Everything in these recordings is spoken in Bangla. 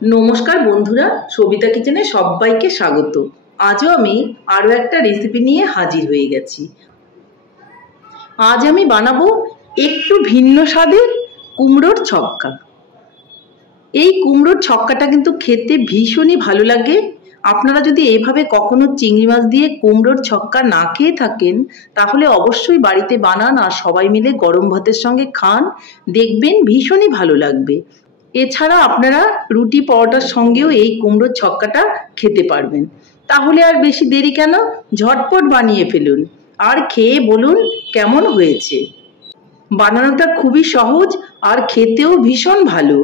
নমস্কার বন্ধুরা, সবিতা কিচেনে সবাইকে স্বাগত। আজও আমি আরও একটা রেসিপি নিয়ে হাজির হয়ে গেছি। আজ আমি বানাবো একটু ভিন্ন স্বাদের কুমড়োর ছক্কা। এই কুমড়োর ছক্কাটা কিন্তু খেতে ভীষণই ভালো লাগে। আপনারা যদি এভাবে কখনো চিংড়ি মাছ দিয়ে কুমড়োর ছক্কা না খেয়ে থাকেন, তাহলে অবশ্যই বাড়িতে বানান আর সবাই মিলে গরম ভাতের সঙ্গে খান, দেখবেন ভীষণই ভালো লাগবে। এছাড়া আপনারা রুটি পরোটার সঙ্গেও এই কুমড়োর ছক্কাটা খেতে পারবেন। তাহলে আর বেশি দেরি কেন, ঝটপট বানিয়ে ফেলুন আর খেয়ে বলুন কেমন হয়েছে। বানানোটা খুবই সহজ আর খেতেও ভীষণ ভালো।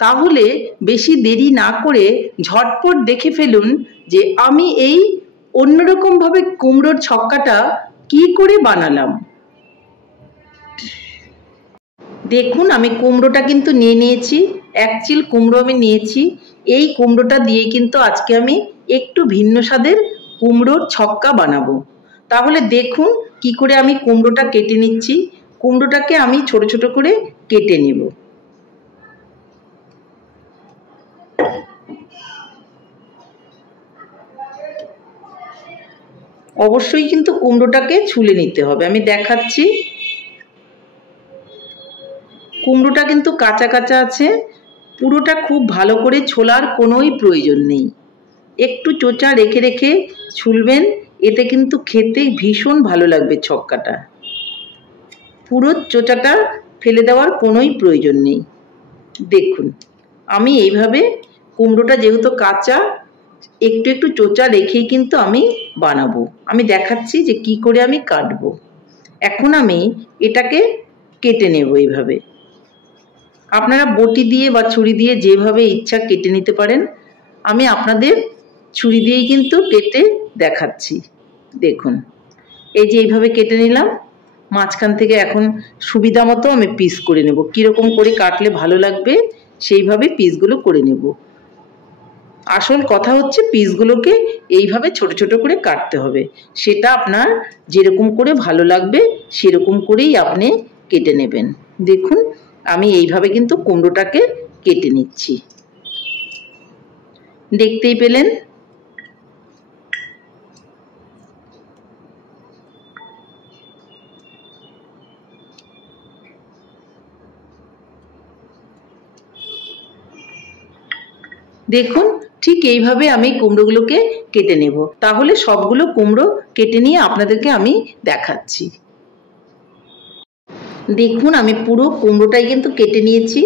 তাহলে বেশি দেরি না করে ঝটপট দেখে ফেলুন যে আমি এই অন্যরকমভাবে কুমড়োর ছক্কাটা কি করে বানালাম। দেখুন, আমি কুমড়োটা কিন্তু নিয়ে নিয়েছি, 1 চিল কুমড়ো আমি নিয়েছি। এই কুমড়োটা দিয়ে কিন্তু আজকে আমি একটু ভিন্ন স্বাদের কুমড়োর ছক্কা বানাবো। তাহলে দেখুন কি করে আমি কুমড়োটা কেটে নিচ্ছি। কুমড়োটাকে আমি ছোট ছোট করে কেটে নেব। অবশ্যই কিন্তু কুমড়োটাকে ছুলে নিতে হবে, আমি দেখাচ্ছি। কুমড়োটা কিন্তু কাঁচা কাঁচা আছে, পুরোটা খুব ভালো করে ছোলার কোনোই প্রয়োজন নেই। একটু চোচা রেখে রেখে ছুলবেন, এতে কিন্তু খেতে ভীষণ ভালো লাগবে ছক্কাটা। পুরো চোচাটা ফেলে দেওয়ার কোনোই প্রয়োজন নেই। দেখুন, আমি এইভাবে কুমড়োটা যেহেতু কাঁচা, একটু একটু চোচা রেখেই কিন্তু আমি বানাবো। আমি দেখাচ্ছি যে কি করে আমি কাটবো। এখন আমি এটাকে কেটে নেব এইভাবে। আপনারা বটি দিয়ে বা ছুরি দিয়ে যেভাবে ইচ্ছা কেটে নিতে পারেন। আমি আপনাদের ছুরি দিয়েই কিন্তু কেটে দেখাচ্ছি। দেখুন, এই যে এইভাবে কেটে নিলাম। মাঝখান থেকে এখন সুবিধা মতো আমি পিস করে নেব। কীরকম করে কাটলে ভালো লাগবে সেইভাবে পিসগুলো করে নেব। আসল কথা হচ্ছে পিসগুলোকে এইভাবে ছোট ছোট করে কাটতে হবে। সেটা আপনার যেরকম করে ভালো লাগবে সেরকম করেই আপনি কেটে নেবেন। দেখুন, আমি এইভাবে কিন্তু কুমড়োটাকে কেটে নিচ্ছি। দেখতেই পেলেন। দেখুন, ঠিক এইভাবে আমি কুমড়োগুলোকে কেটে নেব। তাহলে সবগুলো কুমড়ো কেটে নিয়ে আপনাদেরকে আমি দেখাচ্ছি। দেখুন, আমি পুরো কুমড়োটাই কিন্তু কেটে নিয়েছি।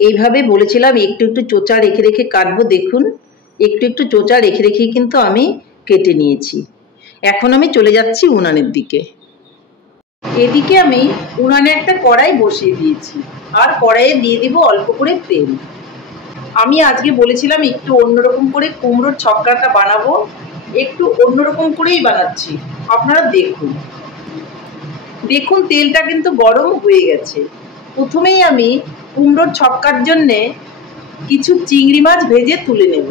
এইভাবে বলেছিলাম একটু একটু চোচা রেখে রেখে কাটবো। দেখুন, একটু একটু চোচা রেখে রেখে কিন্তু আমি কেটে নিয়েছি। এখন আমি চলে যাচ্ছি উনানের দিকে। এদিকে আমি উনানে একটা কড়াই বসিয়ে দিয়েছি আর কড়াইয়ে দিয়ে দিব অল্প করে তেল। আমি আজকে বলেছিলাম একটু অন্যরকম করে কুমড়োর ছক্কাটা বানাবো, একটু অন্যরকম করেই বানাচ্ছি। আপনারা দেখুন। দেখুন, তেলটা কিন্তু গরম হয়ে গেছে। প্রথমেই আমি কুমড়োর ছক্কার জন্যে কিছু চিংড়ি মাছ ভেজে তুলে নেব।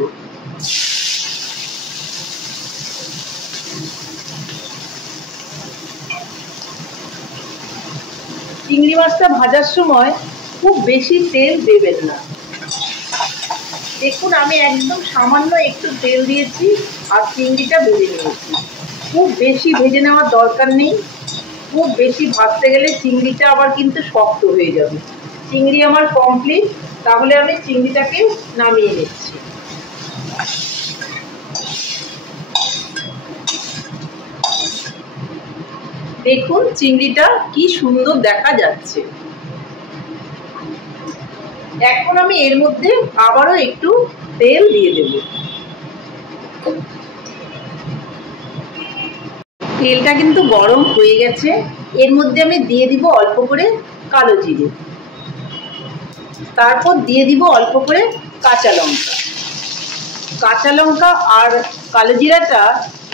চিংড়ি মাছটা ভাজার সময় খুব বেশি তেল দেবেন না। দেখুন, আমি একদম সামান্য একটু তেল দিয়েছি আর চিংড়িটা ভেজে নিয়েছি। খুব বেশি ভেজে নেওয়ার দরকার নেই। খুব বেশি ভাজতে গেলে চিংড়িটা আবার কিন্তু শক্ত হয়ে যাবে। চিংড়ি আমার কমপ্লিট, তাহলে আমি চিংড়িটাকে নামিয়ে নিচ্ছি। দেখুন, চিংড়িটা কি সুন্দর দেখা যাচ্ছে। এখন আমি এর মধ্যে আবারও একটু তেল দিয়ে দেব। তেলটা কিন্তু গরম হয়ে গেছে। এর মধ্যে আমি দিয়ে দিব অল্প করে কালো জিরে, তারপর দিয়ে দিব অল্প করে কাঁচা লঙ্কা। কাঁচা লঙ্কা আর কালো জিরাটা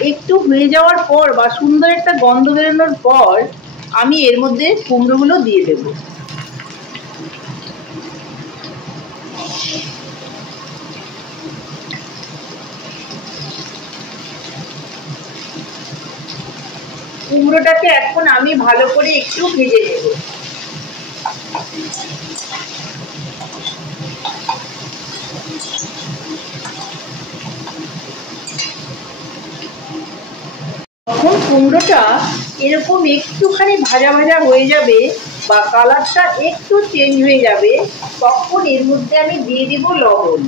একটু হয়ে যাওয়ার পর বা সুন্দর একটা গন্ধ বেরোনোর পর আমি এর মধ্যে কুমড়োগুলো দিয়ে দেব। কুমড়োটাকে এখন আমি ভালো করে একটু ভেজে নেব। যখন কুমড়োটা এরকম একটুখানি ভাজা ভাজা হয়ে যাবে বা কালারটা একটু চেঞ্জ হয়ে যাবে, তখন এর মধ্যে আমি দিয়ে দিব লবণ।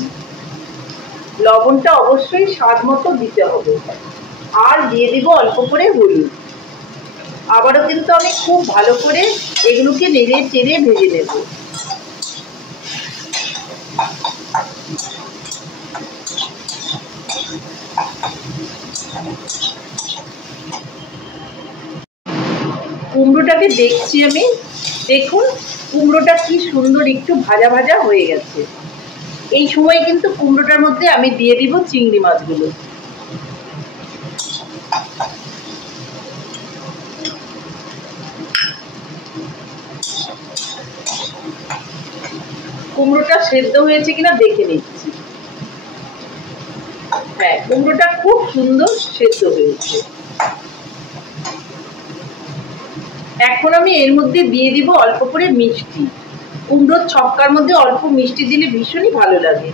লবণটা অবশ্যই স্বাদ মতো দিতে হবে। আর দিয়ে দিব অল্প করে হলুদ। আবারও কিন্তু আমি খুব ভালো করে এগুলোকে নেড়ে চেড়ে ভেজে নেব। কুমড়োটাকে দেখছি আমি, দেখুন কুমড়োটা কি সুন্দর একটু ভাজা ভাজা হয়ে গেছে। এই সময় কিন্তু কুমড়োটার মধ্যে আমি দিয়ে দিব চিংড়ি মাছগুলো। কুমড়োটা সেদ্ধ হয়েছে কিনা দেখে নিচ্ছি। হ্যাঁ, কুমড়োটা খুব সুন্দর সেদ্ধ হয়েছে। এখন আমি এর মধ্যে দিয়ে দিব অল্প করে মিষ্টি। কুমড়োর ছক্কার মধ্যে অল্প মিষ্টি দিলে ভীষণই ভালো লাগে।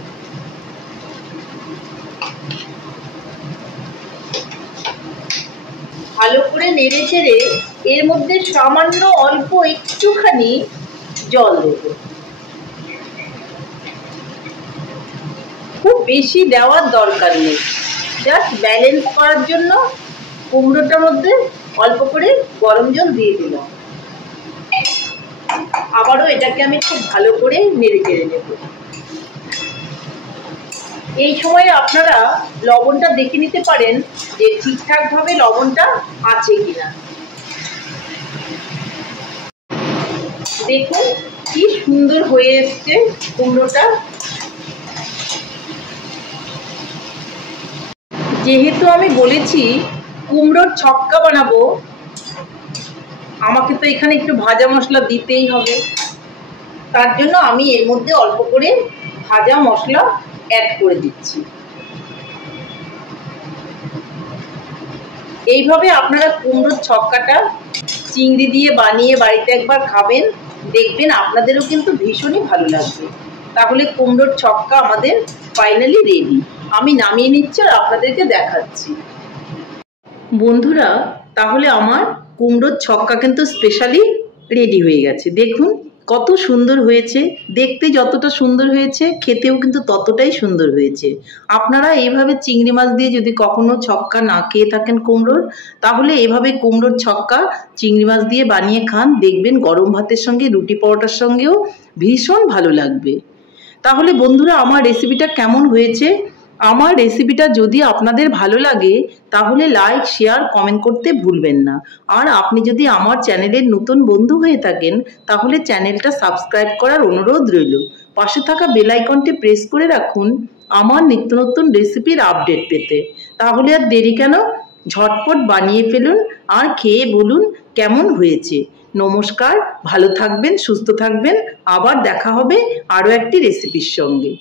ভালো করে নেড়ে চেড়ে এর মধ্যে সামান্য অল্প একটুখানি জল দেব। খুব বেশি দেওয়ার দরকার নেই, জাস্ট ব্যালেন্স করার জন্য কুমড়োটার মধ্যে অল্প করে গরম জল দিয়ে দিলাম। আবারও এটাকে আমি খুব ভালো করে নেড়ে চেড়ে নেব। এই সময় আপনারা লবণটা দেখে নিতে পারেন যে ঠিকঠাক ভাবে লবণটা আছে কিনা। দেখুন কি সুন্দর হয়ে এসছে কুমড়োটা। যেহেতু আমি বলেছি কুমড়োর ছক্কা বানাবো, আমাকে তো এখানে একটু ভাজা মশলা দিতেই হবে। তার জন্য আমি এর মধ্যে অল্প করে ভাজা মশলা অ্যাড করে দিচ্ছি। এইভাবে আপনারা কুমড়োর ছক্কাটা চিংড়ি দিয়ে বানিয়ে বাড়িতে একবার খাবেন, দেখবেন আপনাদেরও কিন্তু ভীষণই ভালো লাগবে। তাহলে কুমড়োর ছক্কা আমাদের ফাইনালি রেডি। আমি নামিয়ে নিচ্ছি আর আপনাদেরকে দেখাচ্ছি। বন্ধুরা, তাহলে আমার কুমড়োর ছক্কা কিন্তু স্পেশালি রেডি হয়ে গেছে। দেখুন কত সুন্দর হয়েছে, দেখতে যতটা সুন্দর হয়েছে খেতেও কিন্তু ততটাই সুন্দর হয়েছে। আপনারা এইভাবে চিংড়ি মাছ দিয়ে যদি কখনো ছক্কা না খেয়ে থাকেন কুমড়োর, তাহলে এভাবে কুমড়োর ছক্কা চিংড়ি মাছ দিয়ে বানিয়ে খান, দেখবেন গরম ভাতের সঙ্গে রুটি পরোটার সঙ্গেও ভীষণ ভালো লাগবে। তাহলে বন্ধুরা, আমার রেসিপিটা কেমন হয়েছে? আমার রেসিপিটা যদি আপনাদের ভালো লাগে তাহলে লাইক, শেয়ার, কমেন্ট করতে ভুলবেন না। আর আপনি যদি আমার চ্যানেলের নতুন বন্ধু হয়ে থাকেন তাহলে চ্যানেলটা সাবস্ক্রাইব করার অনুরোধ রইল। পাশে থাকা বেল আইকনটি প্রেস করে রাখুন আমার নিত্য নতুন রেসিপির আপডেট পেতে। তাহলে আর দেরি কেন, ঝটপট বানিয়ে ফেলুন আর খেয়ে বলুন কেমন হয়েছে। নমস্কার, ভালো থাকবেন, সুস্থ থাকবেন। আবার দেখা হবে আরও একটি রেসিপির সঙ্গে।